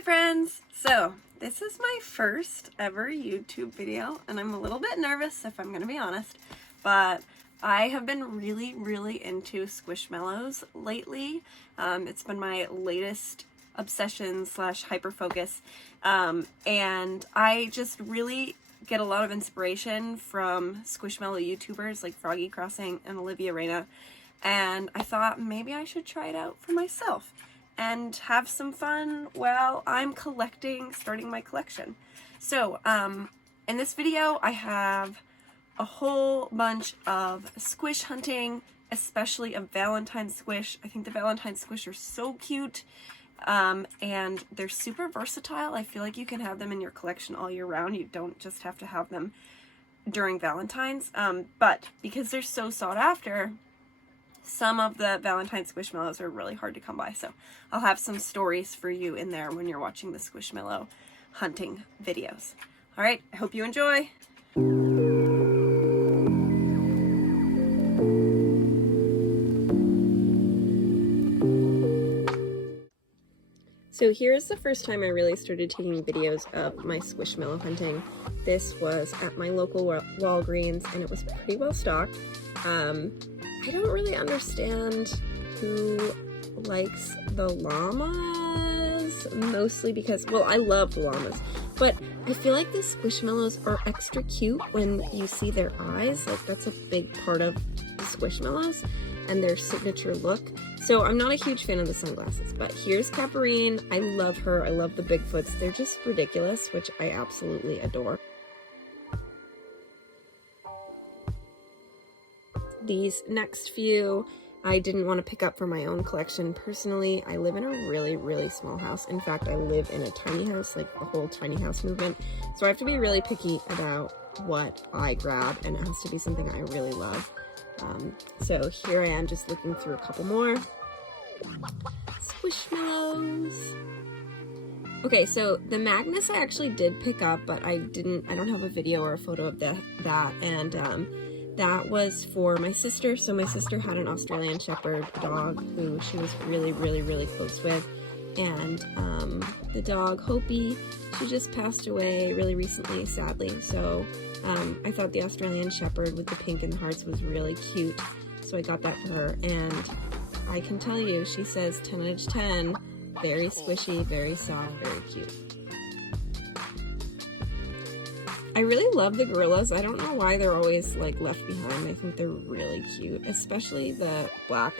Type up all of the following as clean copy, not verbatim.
Hi friends! So this is my first ever YouTube video and I'm a little bit nervous if I'm gonna be honest, but I have been really into Squishmallows lately. It's been my latest obsession slash hyper focus, and I just really get a lot of inspiration from Squishmallow YouTubers like Froggycrossing and Olivia Rena, and I thought maybe I should try it out for myself and have some fun while I'm starting my collection. So, in this video, I have a whole bunch of squish hunting, especially a Valentines squish. I think the Valentines squish are so cute, and they're super versatile. I feel like you can have them in your collection all year round. You don't just have to have them during Valentine's, but because they're so sought after, some of the Valentines Squishmallows are really hard to come by, so I'll have some stories for you in there when you're watching the Squishmallow hunting videos. Alright, I hope you enjoy! So here's the first time I really started taking videos of my Squishmallow hunting. This was at my local Walgreens and it was pretty well stocked. I don't really understand who likes the llamas, mostly because, well, I love the llamas, but I feel like the Squishmallows are extra cute when you see their eyes. Like, that's a big part of the Squishmallows and their signature look. So I'm not a huge fan of the sunglasses, but here's Caparine. I love her. I love the Bigfoots. They're just ridiculous, which I absolutely adore. These next few I didn't want to pick up for my own collection. Personally, I live in a really small house. In fact, I live in a tiny house, like the whole tiny house movement. So I have to be really picky about what I grab, and it has to be something I really love. So here I am just looking through a couple more. Squishmallows. Okay, so the Magnus I actually did pick up, but I don't have a video or a photo of that, and that was for my sister. So my sister had an Australian Shepherd dog who she was really close with, and the dog Hopi, she just passed away really recently, sadly. So I thought the Australian Shepherd with the pink and the hearts was really cute, so I got that for her, and I can tell you, she says 10 out of 10, very squishy, very soft, very cute. I really love the gorillas. I don't know why they're always like left behind. I think they're really cute, especially the black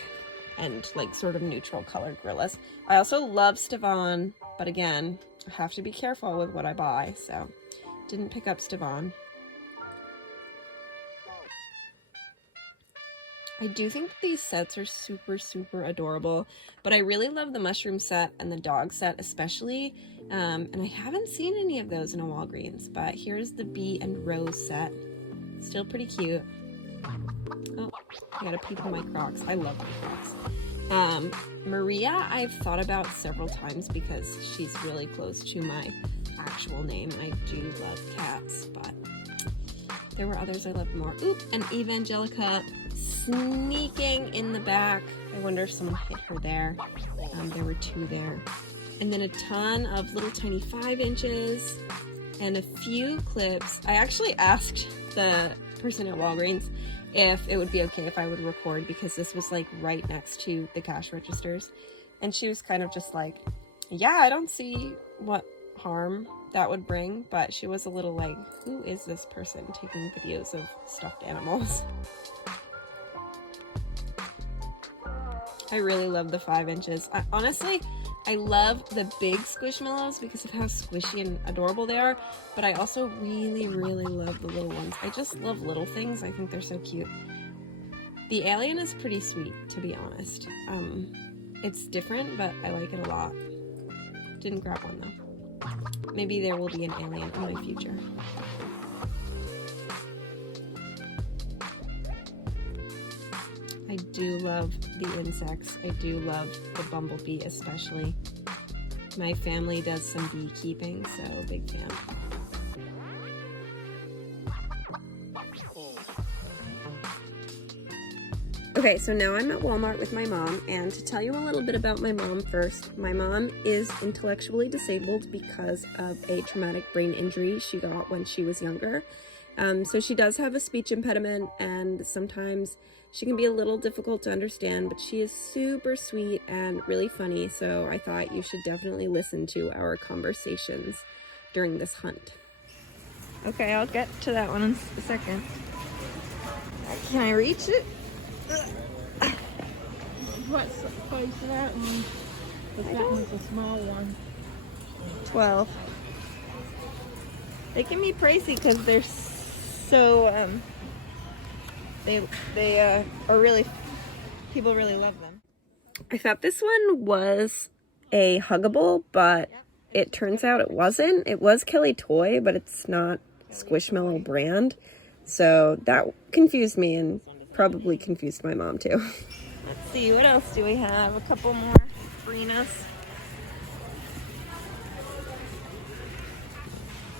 and like sort of neutral colored gorillas. I also love Stefan, but again, I have to be careful with what I buy, so didn't pick up Stefan. I do think these sets are super adorable, but I really love the mushroom set and the dog set especially, and I haven't seen any of those in a Walgreens, but here's the bee and rose set. Still pretty cute. Oh, I gotta peep in my Crocs. I love my Crocs. Maria I've thought about several times because she's really close to my actual name. I do love cats, but there were others I loved more. Oop, and Evangelica sneaking in the back. I wonder if someone hit her there. There were two there. And then a ton of little tiny 5 inches and a few clips. I actually asked the person at Walgreens if it would be okay if I would record, because this was like right next to the cash registers. And she was kind of just like, yeah, I don't see what harm that would bring, but she was a little like, who is this person taking videos of stuffed animals? I really love the 5 inches. Honestly, I love the big Squishmallows because of how squishy and adorable they are, but I also really love the little ones. I just love little things. I think they're so cute. The alien is pretty sweet, to be honest. It's different, but I like it a lot. Didn't grab one though. Maybe there will be an alien in my future. I do love the insects. I do love the bumblebee especially. My family does some beekeeping, so big fan. Okay, so now I'm at Walmart with my mom, and to tell you a little bit about my mom first, my mom is intellectually disabled because of a traumatic brain injury she got when she was younger. So she does have a speech impediment, and sometimes she can be a little difficult to understand, but she is super sweet and really funny, so I thought you should definitely listen to our conversations during this hunt. Okay, I'll get to that one in a second. Can I reach it? What's the price of that one? Because that one's a small one. 12. They can be pricey because they're so they are really, people really love them. I thought this one was a huggable, but it turns out it wasn't. It was Kelly Toy, but it's not Squishmallow brand. So that confused me and probably confused my mom too. Let's see, what else do we have? A couple more Renas.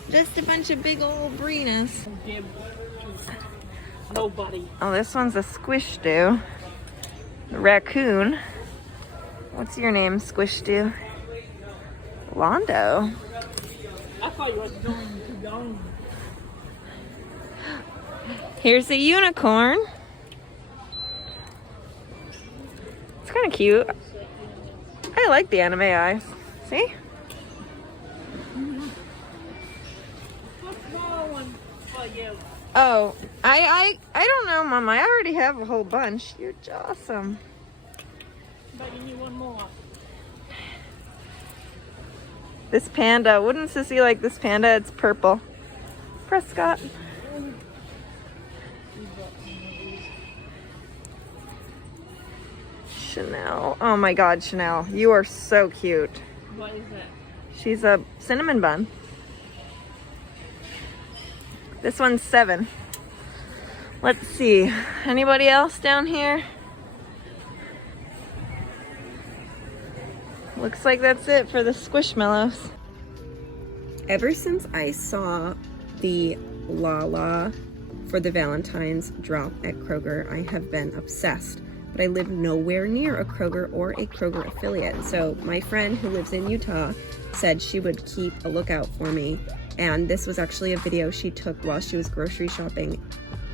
Just a bunch of big old Brenas. Nobody. Oh, this one's a Squish Stew. The raccoon. What's your name, Squish Stew? Londo. I thought you was going too young. Here's a unicorn. It's kind of cute. I like the anime eyes. See? Oh, I don't know, Mom. I already have a whole bunch. You're awesome. But you need one more. This panda. Wouldn't Sissy like this panda? It's purple. Prescott. Chanel. Oh my God, Chanel. You are so cute. What is that? She's a cinnamon bun. This one's 7. Let's see. Anybody else down here? Looks like that's it for the Squishmallows. Ever since I saw the Lala for the Valentine's drop at Kroger, I have been obsessed. But I live nowhere near a Kroger or a Kroger affiliate. So my friend who lives in Utah said she would keep a lookout for me. And this was actually a video she took while she was grocery shopping.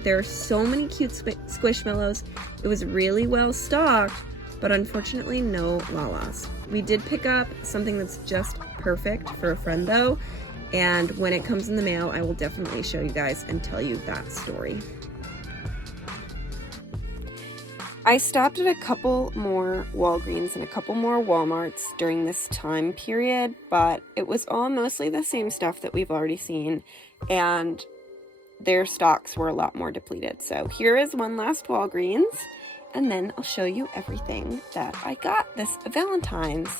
There are so many cute Squishmallows. It was really well stocked, but unfortunately no Lalas. We did pick up something that's just perfect for a friend though. And when it comes in the mail, I will definitely show you guys and tell you that story. I stopped at a couple more Walgreens and a couple more Walmarts during this time period, but it was all mostly the same stuff that we've already seen, and their stocks were a lot more depleted. So here is one last Walgreens, and then I'll show you everything that I got this Valentine's.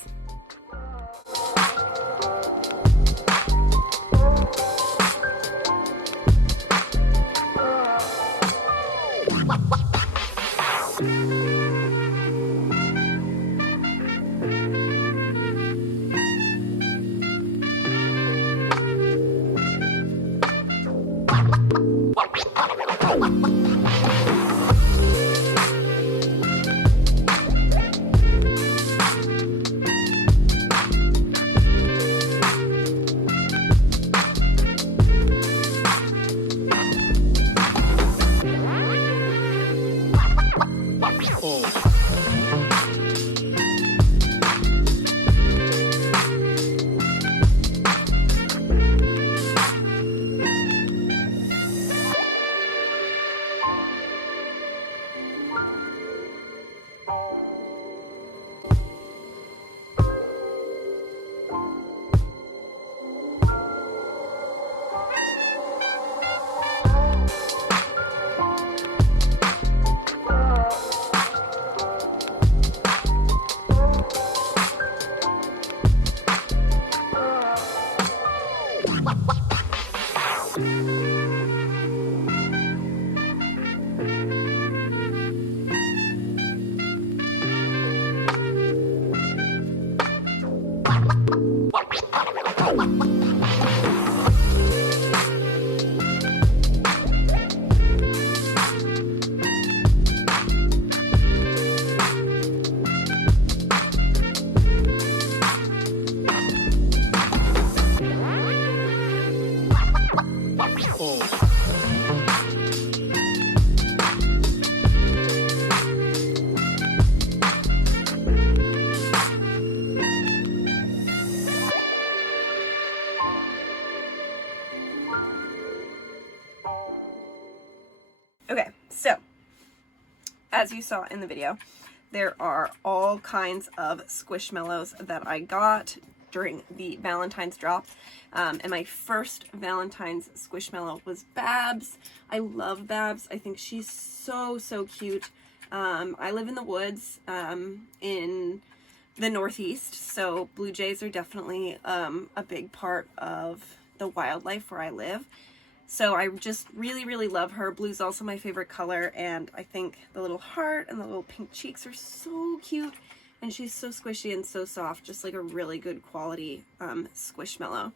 as you saw in the video, there are all kinds of Squishmallows that I got during the Valentine's drop. And my first Valentine's Squishmallow was Babs. I love Babs. I think she's so, so cute. I live in the woods in the Northeast, so blue jays are definitely a big part of the wildlife where I live. So I just really, really love her. Blue's also my favorite color, and I think the little heart and the little pink cheeks are so cute, and she's so squishy and so soft, just like a really good quality Squishmallow.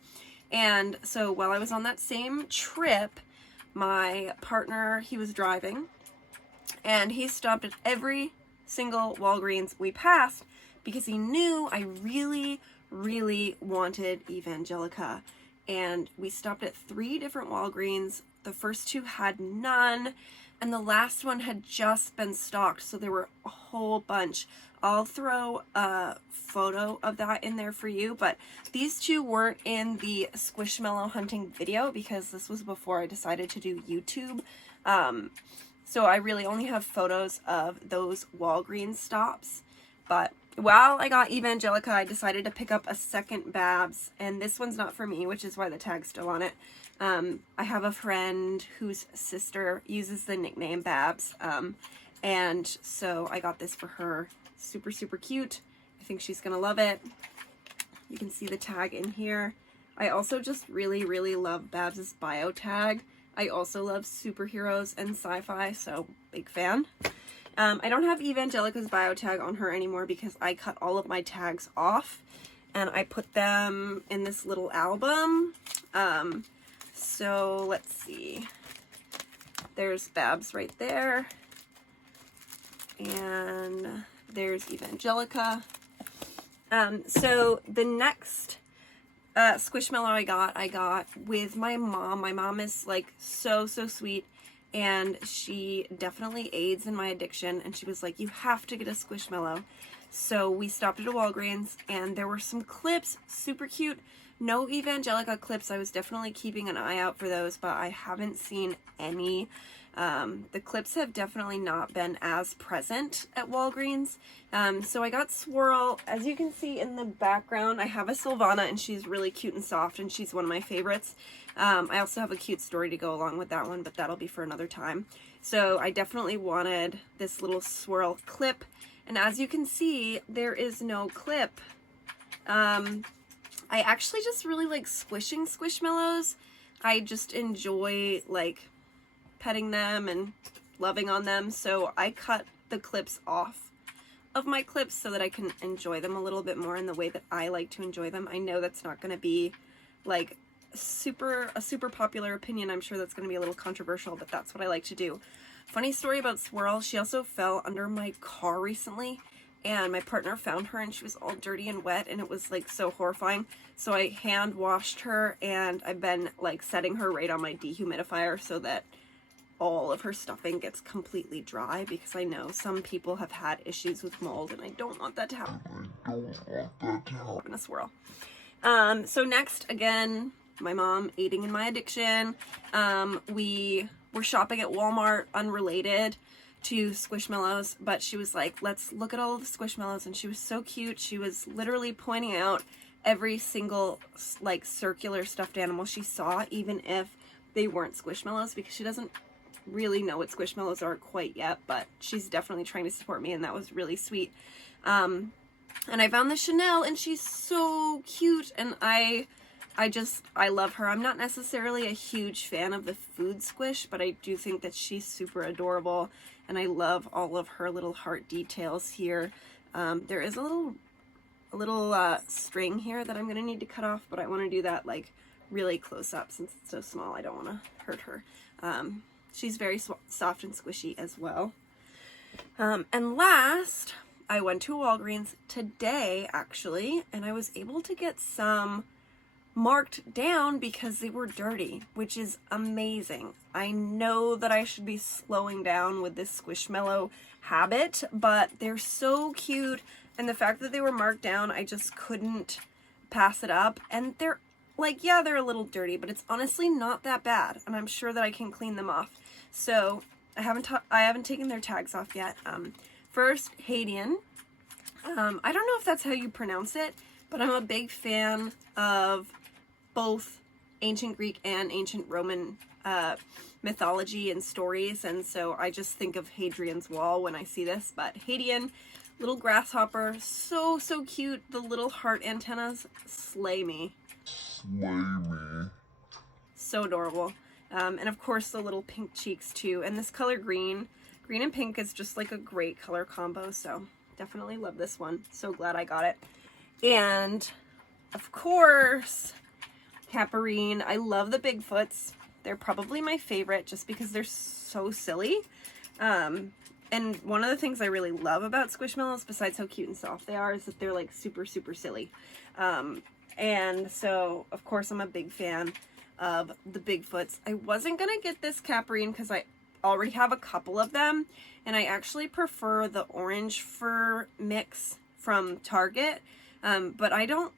And so while I was on that same trip, my partner, he was driving, and he stopped at every single Walgreens we passed because he knew I really, really wanted Evangelica. And we stopped at 3 different Walgreens. The first 2 had none, and the last one had just been stocked, so there were a whole bunch. I'll throw a photo of that in there for you, but these 2 weren't in the Squishmallow hunting video because this was before I decided to do YouTube. So I really only have photos of those Walgreens stops. But while I got Evangelica, I decided to pick up a second Babs, and this one's not for me, which is why the tag's still on it. I have a friend whose sister uses the nickname Babs, and so I got this for her. Super, super cute. I think she's gonna love it. You can see the tag in here. I also just really, really love Babs's bio tag. I also love superheroes and sci-fi, so big fan. I don't have Evangelica's bio tag on her anymore because I cut all of my tags off and I put them in this little album. So let's see. There's Babs right there. And there's Evangelica. So the next Squishmallow I got with my mom. My mom is like so, so sweet. And she definitely aids in my addiction, and she was like, you have to get a Squishmallow. So we stopped at a Walgreens, and there were some clips, super cute. No Evangelica clips. I was definitely keeping an eye out for those, but I haven't seen any. The clips have definitely not been as present at Walgreens. So I got Swirl. As you can see in the background, I have a Sylvana, and she's really cute and soft, and she's one of my favorites. I also have a cute story to go along with that one, but that'll be for another time. So I definitely wanted this little Swirl clip, and as you can see, there is no clip. I actually just really like squishing Squishmallows. I just enjoy like petting them and loving on them, so I cut the clips off of my clips so that I can enjoy them a little bit more in the way that I like to enjoy them. I know that's not going to be like a super popular opinion. I'm sure that's going to be a little controversial, but that's what I like to do. Funny story about Swirl, she also fell under my car recently, and my partner found her and she was all dirty and wet, and it was like so horrifying. So I hand washed her, and I've been like setting her right on my dehumidifier so that all of her stuffing gets completely dry, because I know some people have had issues with mold, and I don't want that to happen. In a Swirl. So next, again, my mom aiding in my addiction. We were shopping at Walmart, unrelated to Squishmallows, but she was like, let's look at all of the Squishmallows, and she was so cute. She was literally pointing out every single like circular stuffed animal she saw, even if they weren't Squishmallows, because she doesn't really know what Squishmallows are quite yet, but she's definitely trying to support me, and that was really sweet. And I found the Chanel, and she's so cute, and I love her. I'm not necessarily a huge fan of the food squish, but I do think that she's super adorable, and I love all of her little heart details here. There is a little string here that I'm gonna need to cut off, but I want to do that like really close up since it's so small. I don't want to hurt her. She's very soft and squishy as well. And last, I went to Walgreens today, actually, and I was able to get some marked down because they were dirty, which is amazing. I know that I should be slowing down with this Squishmallow habit, but they're so cute, and the fact that they were marked down, I just couldn't pass it up. And they're like, yeah, they're a little dirty, but it's honestly not that bad, and I'm sure that I can clean them off. So I haven't taken their tags off yet. First, Hadean. I don't know if that's how you pronounce it, but I'm a big fan of both ancient Greek and ancient Roman mythology and stories, and so I just think of Hadrian's Wall when I see this. But Hadean, little grasshopper, so cute. The little heart antennas slay me. So adorable. And of course the little pink cheeks too. And this color green and pink is just like a great color combo, so definitely love this one. So glad I got it. And of course, Caparine. I love the Bigfoots. They're probably my favorite just because they're so silly. And one of the things I really love about Squishmallows, besides how cute and soft they are, is that they're like super silly. And so, of course, I'm a big fan of the Bigfoots. I wasn't going to get this Caparine because I already have a couple of them, and I actually prefer the orange fur mix from Target, but I don't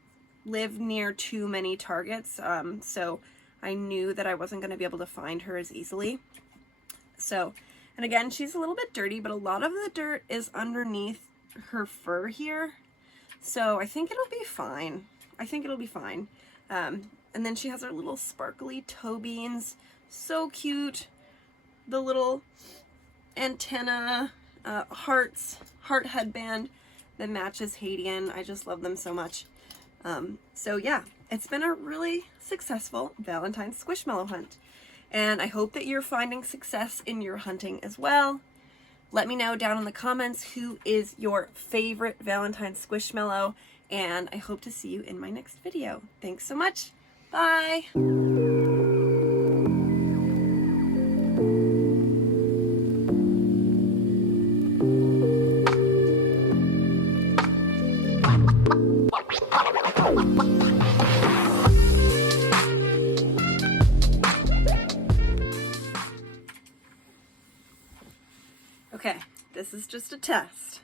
live near too many Targets, so I knew that I wasn't going to be able to find her as easily. So, and again, she's a little bit dirty, but a lot of the dirt is underneath her fur here, so I think it'll be fine. And then she has her little sparkly toe beans, so cute. The little antenna, heart headband that matches Hadean. I just love them so much. So yeah, it's been a really successful Valentine's Squishmallow hunt. And I hope that you're finding success in your hunting as well. Let me know down in the comments who is your favorite Valentine's Squishmallow, and I hope to see you in my next video. Thanks so much. Bye. Okay, this is just a test.